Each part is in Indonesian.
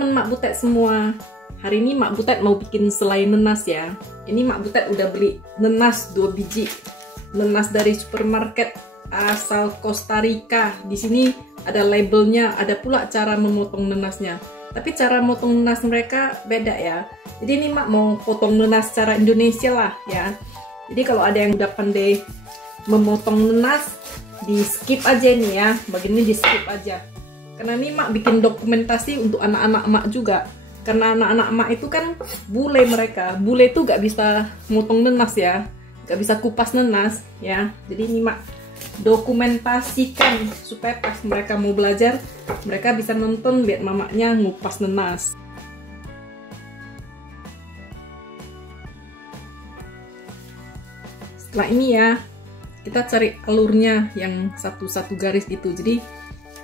teman-teman Mak Butet semua. Hari ini Mak Butet mau bikin selai nenas ya. Ini Mak Butet udah beli nenas 2 biji. Nenas dari supermarket asal Costa Rica. Di sini ada labelnya, ada pula cara memotong nenasnya. Tapi cara motong nenas mereka beda ya. Jadi ini Mak mau potong nenas secara Indonesia lah ya. Jadi kalau ada yang udah pandai memotong nenas, di skip aja nih ya. Bagian ini di skip aja. Karena ini Mak bikin dokumentasi untuk anak-anak Mak juga. Karena anak-anak Mak itu kan bule mereka. Bule itu gak bisa motong nenas ya. Gak bisa kupas nenas ya. Jadi ini Mak dokumentasikan supaya pas mereka mau belajar, mereka bisa nonton lihat mamanya ngupas nenas. Setelah ini ya, kita cari alurnya yang satu-satu garis gitu. Jadi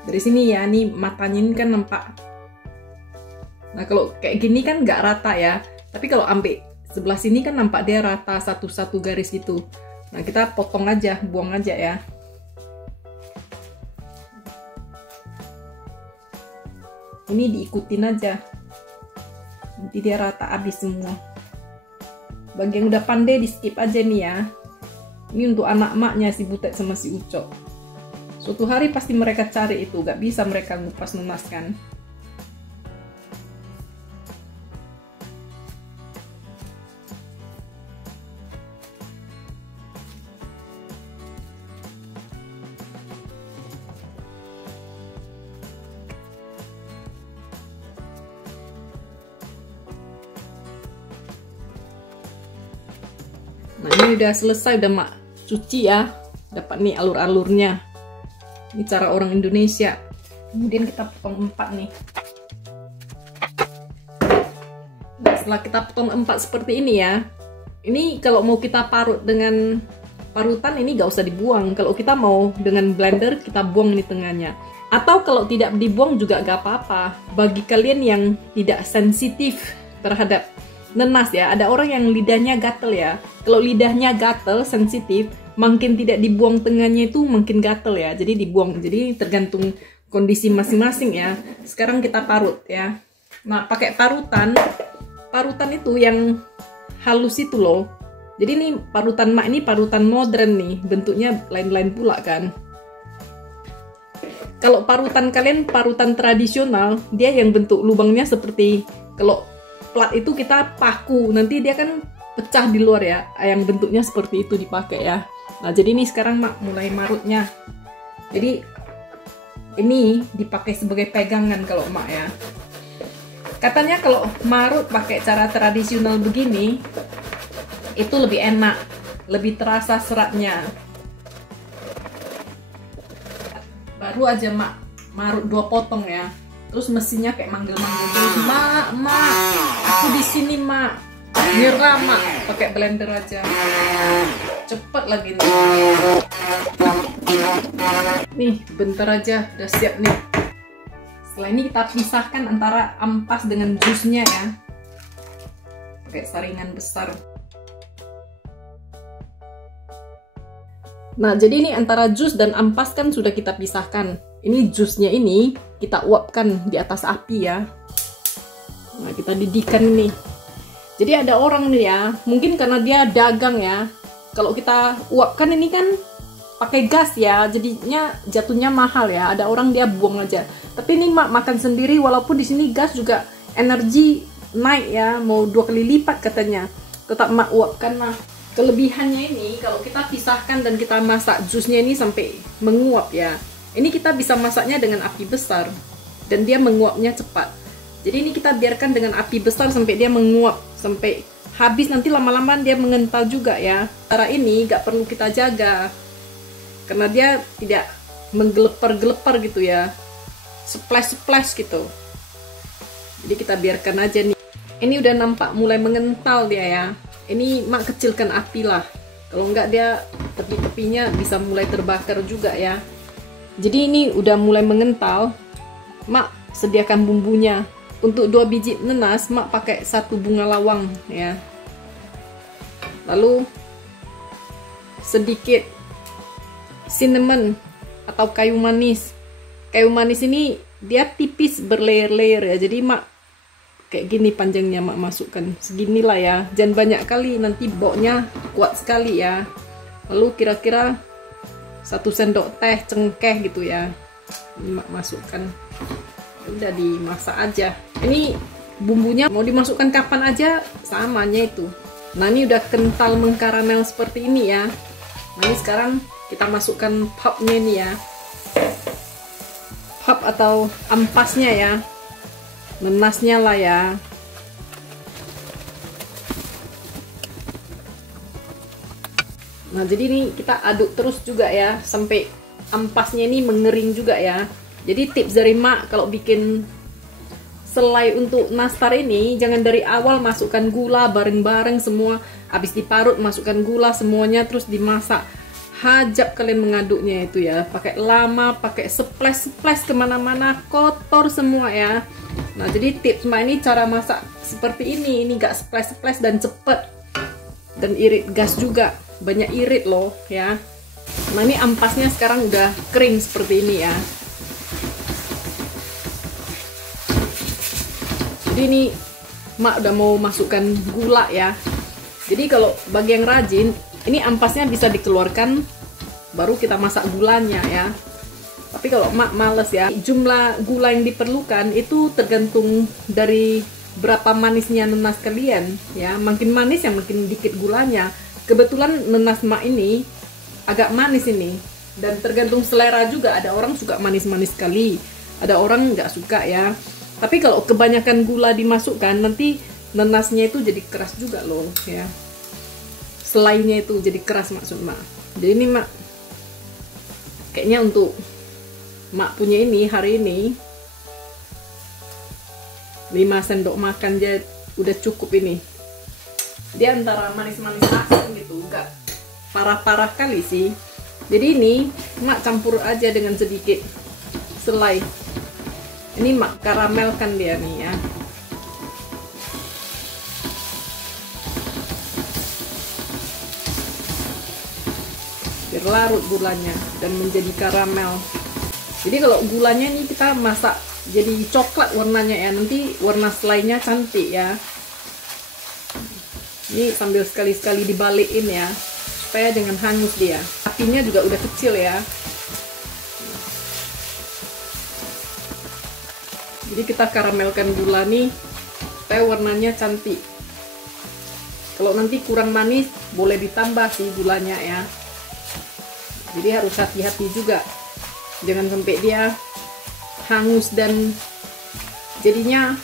dari sini ya, nih matanya ini kan nampak. Nah kalau kayak gini kan nggak rata ya. Tapi kalau ambil sebelah sini kan nampak dia rata satu-satu garis gitu. Nah kita potong aja, buang aja ya. Ini diikutin aja. Nanti dia rata habis semua. Bagi yang udah pandai di skip aja nih ya. Ini untuk anak maknya si Butet sama si Ucok. Suatu hari pasti mereka cari itu, gak bisa mereka ngupas nenas kan. Nah ini udah selesai, udah Mak cuci ya. Dapat nih alur-alurnya. Ini cara orang Indonesia. Kemudian kita potong 4 nih. Nah, setelah kita potong 4 seperti ini ya. Ini kalau mau kita parut dengan parutan ini gak usah dibuang. Kalau kita mau dengan blender, kita buang ini tengahnya. Atau kalau tidak dibuang juga gak apa-apa. Bagi kalian yang tidak sensitif terhadap nenas ya. Ada orang yang lidahnya gatel ya. Kalau lidahnya gatel, sensitif, makin tidak dibuang tengahnya itu makin gatel ya. Jadi dibuang. Jadi tergantung kondisi masing-masing ya. Sekarang kita parut ya. Nah, pakai parutan. Parutan itu yang halus itu loh. Jadi ini parutan Mak ini parutan modern nih. Bentuknya lain-lain pula kan. Kalau parutan kalian parutan tradisional, dia yang bentuk lubangnya seperti kalau plat itu kita paku. Nanti dia kan pecah di luar ya. Yang bentuknya seperti itu dipakai ya. Nah jadi ini sekarang Mak mulai marutnya. Jadi ini dipakai sebagai pegangan kalau Mak ya. Katanya kalau marut pakai cara tradisional begini itu lebih enak, lebih terasa seratnya. Baru aja Mak marut 2 potong ya. Terus mesinnya kayak manggil-manggil terus, Mak, aku di sini Mak. Nyerah Mak, pakai blender aja. Cepet lagi nih. Nih, bentar aja udah siap nih. Setelah ini kita pisahkan antara ampas dengan jusnya ya. Pakai saringan besar. Nah, jadi ini antara jus dan ampas kan sudah kita pisahkan. Ini jusnya ini kita uapkan di atas api ya. Nah, kita didihkan nih. Jadi ada orang nih ya, mungkin karena dia dagang ya. Kalau kita uapkan ini kan pakai gas ya, jadinya jatuhnya mahal ya. Ada orang dia buang aja. Tapi ini Mak makan sendiri, walaupun di sini gas juga energi naik ya, mau 2 kali lipat katanya. Tetap Mak uapkan lah. Kelebihannya ini kalau kita pisahkan dan kita masak jusnya ini sampai menguap ya. Ini kita bisa masaknya dengan api besar dan dia menguapnya cepat. Jadi ini kita biarkan dengan api besar sampai dia menguap, sampai habis, nanti lama-lama dia mengental juga ya. Cara ini gak perlu kita jaga, karena dia tidak menggelepar-gelepar gitu ya, splash-splash gitu. Jadi kita biarkan aja nih. Ini udah nampak mulai mengental dia ya. Ini Mak kecilkan api lah, kalau enggak dia tepi-tepinya bisa mulai terbakar juga ya. Jadi ini udah mulai mengental. Mak sediakan bumbunya. Untuk 2 biji nenas, Mak pakai 1 bunga lawang ya. Lalu sedikit cinnamon atau kayu manis. Kayu manis ini dia tipis berlayer-layer ya. Jadi Mak kayak gini panjangnya mak masukkan, seginilah ya, jangan banyak kali nanti baunya kuat sekali ya. Lalu kira-kira 1 sendok teh cengkeh gitu ya, ini mak masukkan, udah dimasak aja. Ini bumbunya mau dimasukkan kapan aja samanya itu. Nah ini udah kental mengkaramel seperti ini ya. Nah ini sekarang kita masukkan pulpnya ini ya, pulp atau ampasnya ya, nenasnya lah ya. Nah jadi ini kita aduk terus juga ya sampai ampasnya ini mengering juga ya. Jadi tips dari mak kalau bikin selai untuk nastar ini, jangan dari awal masukkan gula bareng-bareng semua, habis diparut masukkan gula semuanya terus dimasak. Hajab kalian mengaduknya itu ya, pakai lama, pakai splash kemana-mana, kotor semua ya. Nah jadi tips mak ini cara masak seperti ini gak splash dan cepet, dan irit gas juga, banyak irit loh ya. Nah ini ampasnya sekarang udah kering seperti ini ya. Jadi ini mak udah mau masukkan gula ya. Jadi kalau bagi yang rajin, ini ampasnya bisa dikeluarkan baru kita masak gulanya ya. Tapi kalau mak males ya, jumlah gula yang diperlukan itu tergantung dari berapa manisnya nenas kalian ya. Makin manis ya makin dikit gulanya. Kebetulan nenas mak ini agak manis ini, dan tergantung selera juga. Ada orang suka manis-manis sekali, ada orang nggak suka ya. Tapi kalau kebanyakan gula dimasukkan, nanti nenasnya itu jadi keras juga loh ya. Selainya itu jadi keras maksud mak. Jadi ini mak, kayaknya untuk mak punya ini hari ini 5 sendok makan aja udah cukup ini. Dia antara manis-manis asin gitu, enggak parah-parah kali sih. Jadi ini mak campur aja dengan sedikit selai. Ini mak karamelkan dia nih ya. Biar larut gulanya dan menjadi karamel. Jadi kalau gulanya nih kita masak jadi coklat warnanya ya, nanti warna selainya cantik ya. Ini sambil sekali-sekali dibalikin ya, supaya jangan hangus dia. Apinya juga udah kecil ya. Jadi kita karamelkan gula nih supaya warnanya cantik. Kalau nanti kurang manis boleh ditambah sih gulanya ya. Jadi harus hati-hati juga, jangan sampai dia hangus dan jadinya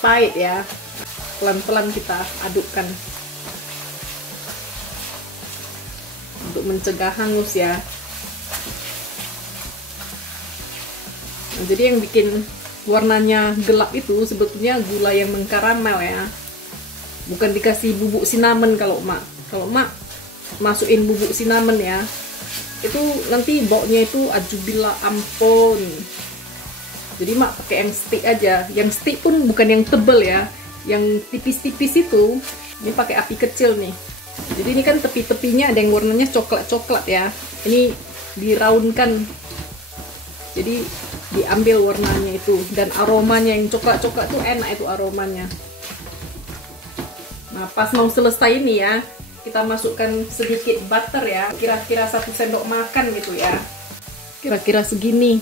pahit ya. Pelan-pelan kita adukkan untuk mencegah hangus ya. Nah, jadi yang bikin warnanya gelap itu sebetulnya gula yang mengkaramel ya, bukan dikasih bubuk cinnamon. Kalau mak masukin bubuk cinnamon ya, itu nanti baunya itu ajubillah ampun. Jadi mak pakai yang stick aja, yang stick pun bukan yang tebel ya, yang tipis-tipis itu. Ini pakai api kecil nih. Jadi ini kan tepi-tepinya ada yang warnanya coklat-coklat ya, ini diraunkan, jadi diambil warnanya itu, dan aromanya yang coklat-coklat tuh enak itu aromanya. Nah pas mau selesai ini ya, kita masukkan sedikit butter ya, kira-kira 1 sendok makan gitu ya, kira-kira segini.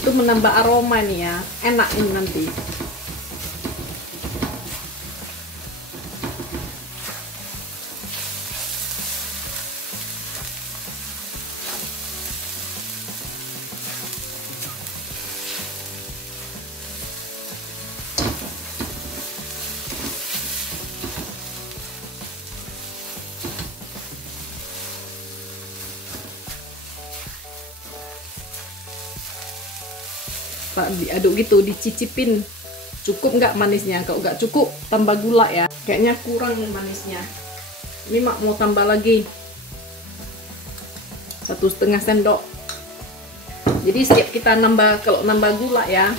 Itu menambah aroma nih ya, enak ini nanti. Diaduk gitu, dicicipin cukup nggak manisnya. Kalau nggak cukup tambah gula ya, kayaknya kurang manisnya. Ini mak mau tambah lagi 1,5 sendok. Jadi setiap kita nambah, kalau nambah gula ya,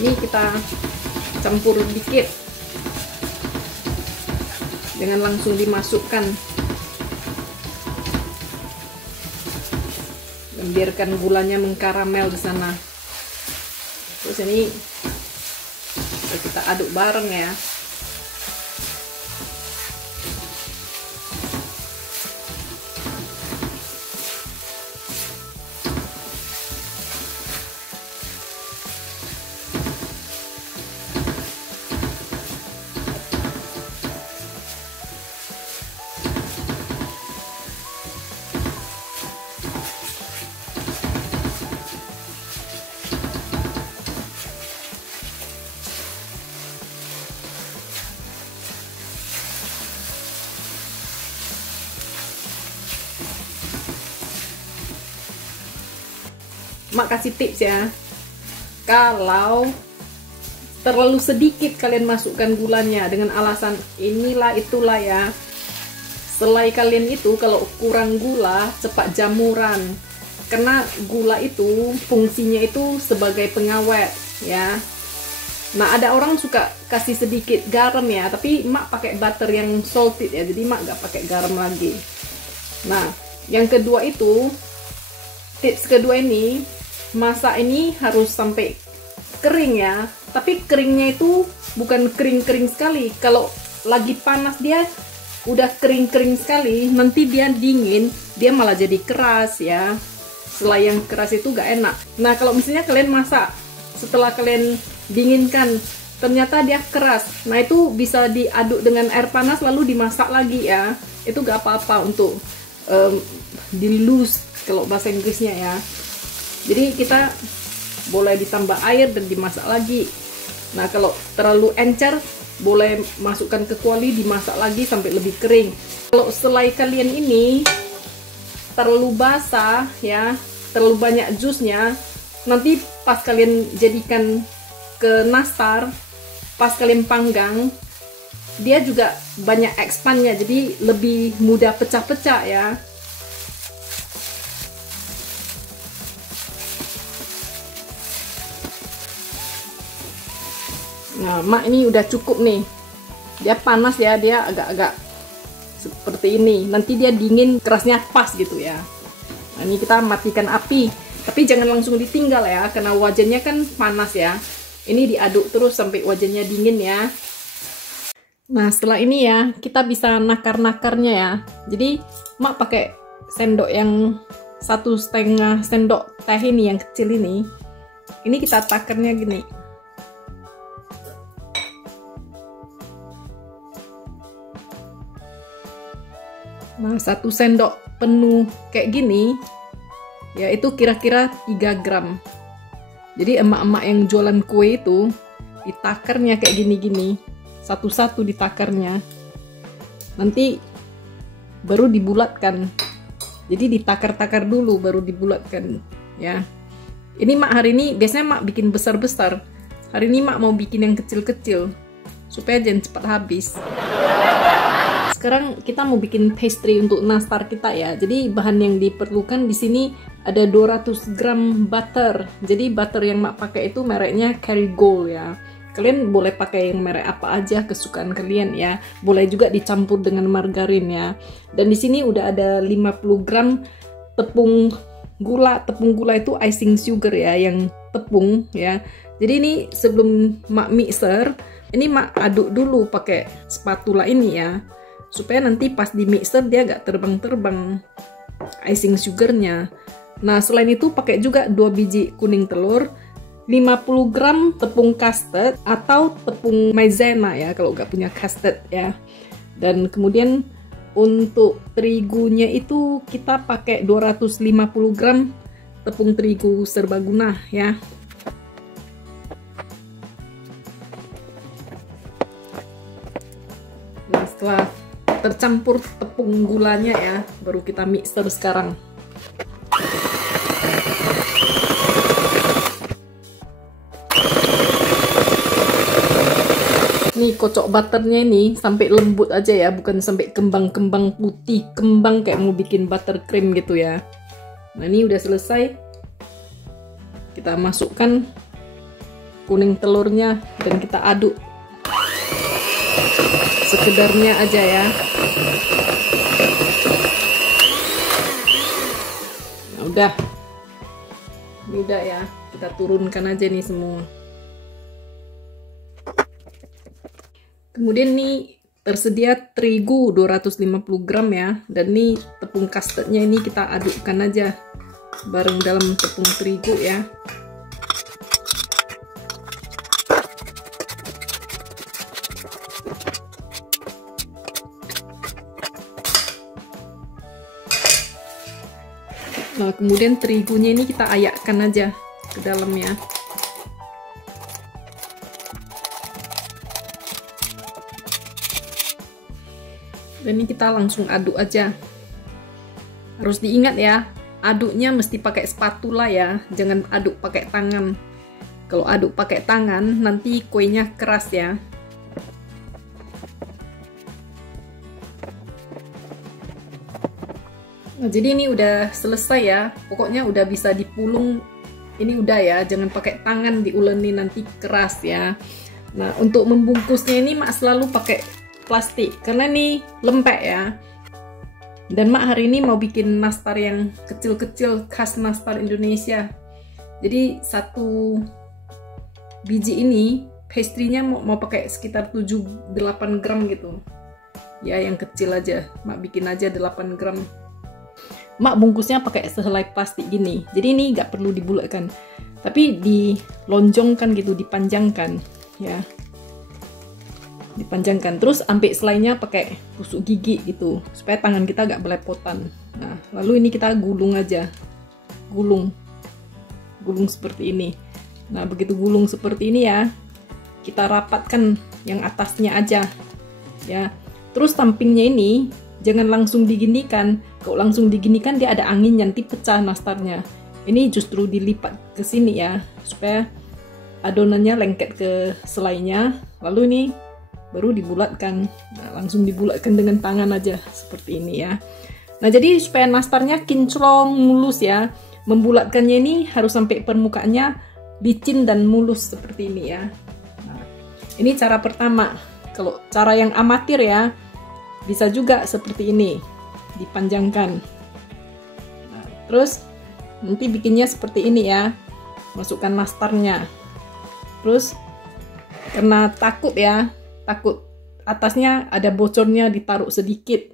ini kita campur dikit, jangan langsung dimasukkan. Dan dan biarkan gulanya mengkaramel di sana. Terus ini kita aduk bareng ya. Mak kasih tips ya, kalau terlalu sedikit kalian masukkan gulanya dengan alasan inilah itulah ya, selai kalian itu kalau kurang gula cepat jamuran, karena gula itu fungsinya itu sebagai pengawet ya. Nah ada orang suka kasih sedikit garam ya, tapi mak pakai butter yang salted ya, jadi mak gak pakai garam lagi. Nah yang kedua itu, tips kedua ini, masak ini harus sampai kering ya, tapi keringnya itu bukan kering-kering sekali. Kalau lagi panas dia udah kering-kering sekali, nanti dia dingin dia malah jadi keras ya. Selai yang keras itu gak enak. Nah kalau misalnya kalian masak setelah kalian dinginkan ternyata dia keras, nah itu bisa diaduk dengan air panas lalu dimasak lagi ya, itu gak apa-apa untuk dilus kalau bahasa Inggrisnya ya. Jadi kita boleh ditambah air dan dimasak lagi. Nah kalau terlalu encer boleh masukkan ke kuali, dimasak lagi sampai lebih kering. Kalau selai kalian ini terlalu basah ya, terlalu banyak jusnya, nanti pas kalian jadikan ke nastar, pas kalian panggang, dia juga banyak ekspannya, jadi lebih mudah pecah-pecah ya. Nah mak ini udah cukup nih, dia panas ya, dia agak-agak seperti ini, nanti dia dingin kerasnya pas gitu ya. Nah ini kita matikan api, tapi jangan langsung ditinggal ya, karena wajannya kan panas ya. Ini diaduk terus sampai wajannya dingin ya. Nah setelah ini ya kita bisa nakar-nakarnya ya. Jadi mak pakai sendok yang 1,5 sendok teh ini yang kecil ini kita takarnya gini. Nah 1 sendok penuh kayak gini ya, itu kira-kira 3 gram. Jadi emak-emak yang jualan kue itu ditakarnya kayak gini-gini, satu-satu ditakarnya, nanti baru dibulatkan. Jadi ditakar-takar dulu baru dibulatkan ya. Ini mak hari ini biasanya mak bikin besar-besar, hari ini mak mau bikin yang kecil-kecil supaya jangan cepat habis. Sekarang kita mau bikin pastry untuk nastar kita ya. Jadi bahan yang diperlukan di sini ada 200 gram butter. Jadi butter yang mak pakai itu mereknya Kerrygold ya. Kalian boleh pakai yang merek apa aja kesukaan kalian ya. Boleh juga dicampur dengan margarin ya. Dan di sini udah ada 50 gram tepung gula. Tepung gula itu icing sugar ya, yang tepung ya. Jadi ini sebelum mak mixer, ini mak aduk dulu pakai spatula ini ya, supaya nanti pas di mixer dia gak terbang-terbang icing sugarnya. Nah selain itu pakai juga 2 biji kuning telur, 50 gram tepung custard atau tepung maizena ya kalau gak punya custard ya. Dan kemudian untuk terigunya itu kita pakai 250 gram tepung terigu serbaguna ya. Nah setelah tercampur tepung gulanya ya, baru kita mixer sekarang. Nih kocok butternya ini sampai lembut aja ya, bukan sampai kembang-kembang putih, kembang kayak mau bikin buttercream gitu ya. Nah ini udah selesai, kita masukkan kuning telurnya dan kita aduk sekedarnya aja ya. Nah, udah Ini udah ya, kita turunkan aja nih semua. Kemudian nih tersedia terigu 250 gram ya, dan nih tepung custardnya ini kita adukkan aja bareng dalam tepung terigu ya. Nah, kemudian terigunya ini kita ayakkan aja ke dalamnya. Dan ini kita langsung aduk aja. Harus diingat ya, aduknya mesti pakai spatula ya, jangan aduk pakai tangan. Kalau aduk pakai tangan, nanti kuenya keras ya. Nah, jadi ini udah selesai ya, pokoknya udah bisa dipulung. Ini udah ya, jangan pakai tangan diuleni nanti keras ya. Nah, untuk membungkusnya ini Mak selalu pakai plastik karena ini lembek ya. Dan Mak hari ini mau bikin nastar yang kecil-kecil khas nastar Indonesia. Jadi satu biji ini pastry-nya mau pakai sekitar 7-8 gram gitu. Ya, yang kecil aja. Mak bikin aja 8 gram. Mak bungkusnya pakai sehelai plastik gini, jadi ini nggak perlu dibulatkan, tapi dilonjongkan gitu, dipanjangkan ya, dipanjangkan. Terus ambil selainya pakai tusuk gigi gitu, supaya tangan kita nggak belepotan. Nah, lalu ini kita gulung aja, gulung seperti ini. Nah, begitu gulung seperti ini ya, kita rapatkan yang atasnya aja ya. Terus sampingnya ini jangan langsung diginikan. Kalau langsung diginikan dia ada angin, nanti pecah nastarnya. Ini justru dilipat ke sini ya, supaya adonannya lengket ke selainya. Lalu ini baru dibulatkan. Nah, langsung dibulatkan dengan tangan aja seperti ini ya. Nah, jadi supaya nastarnya kinclong mulus ya, membulatkannya ini harus sampai permukaannya licin dan mulus seperti ini ya. Nah, ini cara pertama. Kalau cara yang amatir ya, bisa juga seperti ini, dipanjangkan. Nah, terus nanti bikinnya seperti ini ya, masukkan nastarnya. Terus karena takut atasnya ada bocornya, ditaruh sedikit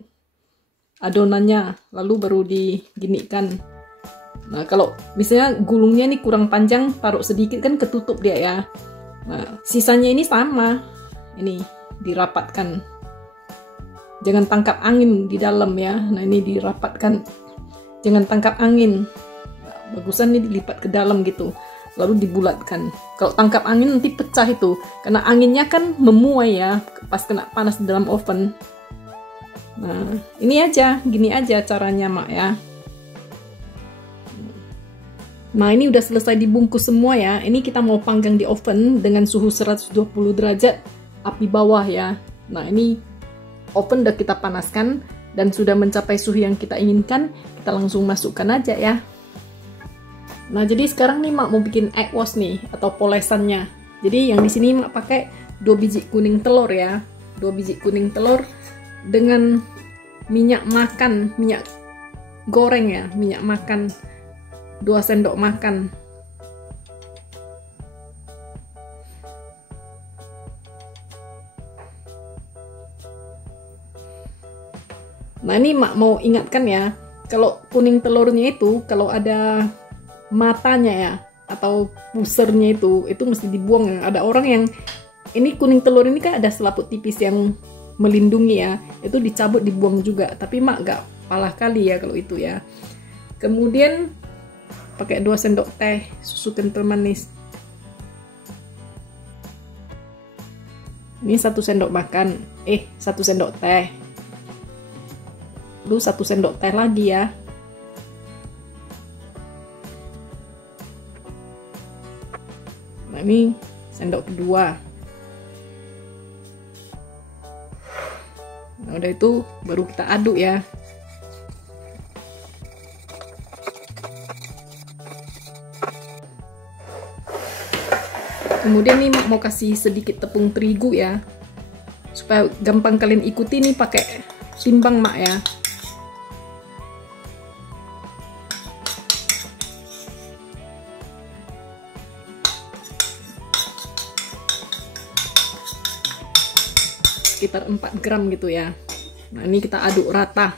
adonannya, lalu baru diginikan. Nah, kalau misalnya gulungnya ini kurang panjang, taruh sedikit kan ketutup dia ya. Nah, sisanya ini sama, ini dirapatkan. Jangan tangkap angin di dalam ya. Nah, ini dirapatkan, jangan tangkap angin. Nah, bagusan ini dilipat ke dalam gitu, lalu dibulatkan. Kalau tangkap angin nanti pecah itu, karena anginnya kan memuai ya pas kena panas di dalam oven. Nah, ini aja, gini aja caranya Mak ya. Nah, ini udah selesai dibungkus semua ya. Ini kita mau panggang di oven dengan suhu 120 derajat api bawah ya. Nah, ini oven udah kita panaskan dan sudah mencapai suhu yang kita inginkan, kita langsung masukkan aja ya. Nah, jadi sekarang nih Mak mau bikin egg wash nih, atau polesannya. Jadi yang di sini Mak pakai 2 biji kuning telur ya, 2 biji kuning telur dengan minyak makan, minyak goreng ya, minyak makan 2 sendok makan. Nah, ini Mak mau ingatkan ya, kalau kuning telurnya itu kalau ada matanya ya, atau pusernya itu mesti dibuang ya. Ada orang yang ini kuning telur ini kan ada selaput tipis yang melindungi ya, itu dicabut dibuang juga. Tapi Mak gak palah kali ya kalau itu ya. Kemudian pakai 2 sendok teh susu kental manis. Ini 1 sendok makan, 1 sendok teh. Lalu 1 sendok teh lagi ya. Nah, ini sendok kedua. Nah, udah itu baru kita aduk ya. Kemudian nih Mak mau kasih sedikit tepung terigu ya, supaya gampang kalian ikuti nih pakai timbang Mak ya. sekitar 4 gram gitu ya. Nah ini kita aduk rata.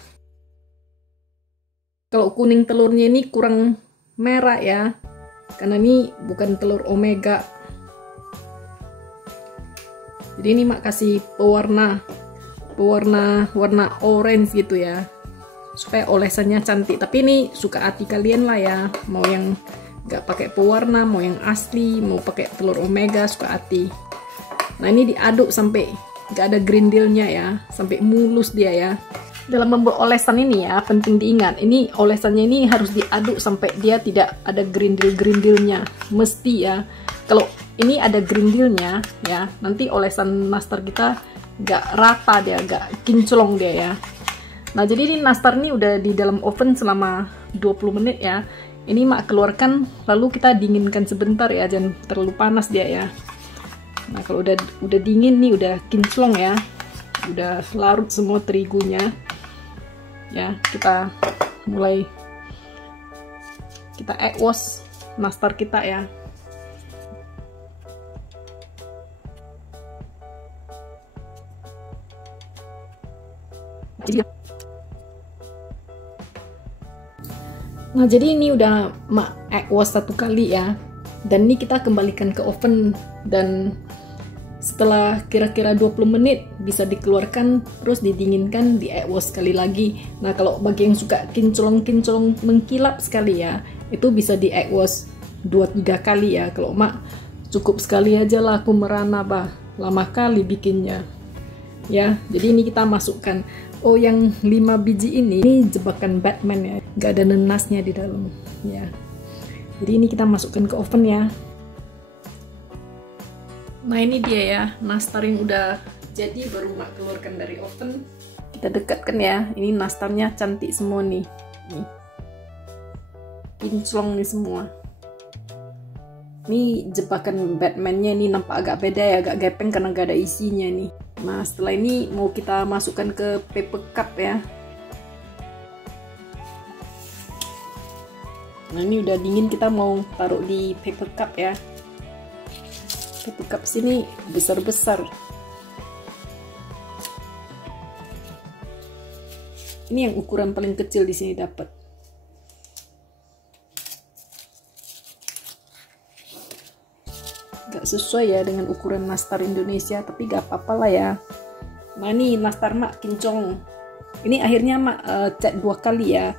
Kalau kuning telurnya ini kurang merah ya, karena ini bukan telur omega. Jadi ini mak kasih pewarna orange gitu ya, supaya olesannya cantik. Tapi ini suka hati kalian lah ya, mau yang nggak pakai pewarna, mau yang asli, mau pakai telur omega, suka hati. Nah ini diaduk sampai nggak ada gerindilnya ya, sampai mulus dia ya. Dalam membuat olesan ini ya, penting diingat, ini olesannya ini harus diaduk sampai dia tidak ada gerindil-gerindilnya, mesti ya. Kalau ini ada gerindilnya ya, nanti olesan nastar kita nggak rata dia, nggak kinclong dia ya. Nah jadi ini nastar ini udah di dalam oven selama 20 menit ya. Ini mak keluarkan, lalu kita dinginkan sebentar ya, jangan terlalu panas dia ya. Nah kalau udah dingin nih, udah kinclong ya, udah larut semua terigunya ya, kita mulai egg wash nastar kita ya. Nah jadi ini udah mak egg wash 1 kali ya, dan ini kita kembalikan ke oven, dan setelah kira-kira 20 menit bisa dikeluarkan, terus didinginkan, di egg wash sekali lagi. Nah kalau bagi yang suka kinclong-kinclong mengkilap sekali ya, itu bisa di egg wash 2-3 kali ya. Kalau mak cukup sekali aja lah, aku merana bah, lama kali bikinnya ya. Jadi ini kita masukkan, oh yang 5 biji ini jebakan Batman ya, nggak ada nenasnya di dalam ya. Jadi ini kita masukkan ke oven ya. Nah ini dia ya, nastar yang udah jadi, baru mak keluarkan dari oven. Kita dekatkan ya, ini nastarnya cantik semua nih, kinclong nih semua. Ini jebakan Batman-nya ini nampak agak beda ya, agak gepeng karena gak ada isinya nih. Nah setelah ini mau kita masukkan ke paper cup ya. Nah ini udah dingin, kita mau taruh di paper cup ya. Paper cup sini besar-besar. Ini yang ukuran paling kecil di sini dapat. Gak sesuai ya dengan ukuran nastar Indonesia, tapi gak apa-apa lah ya. Nah ini nastar mak kinclong. Ini akhirnya mak cat 2 kali ya.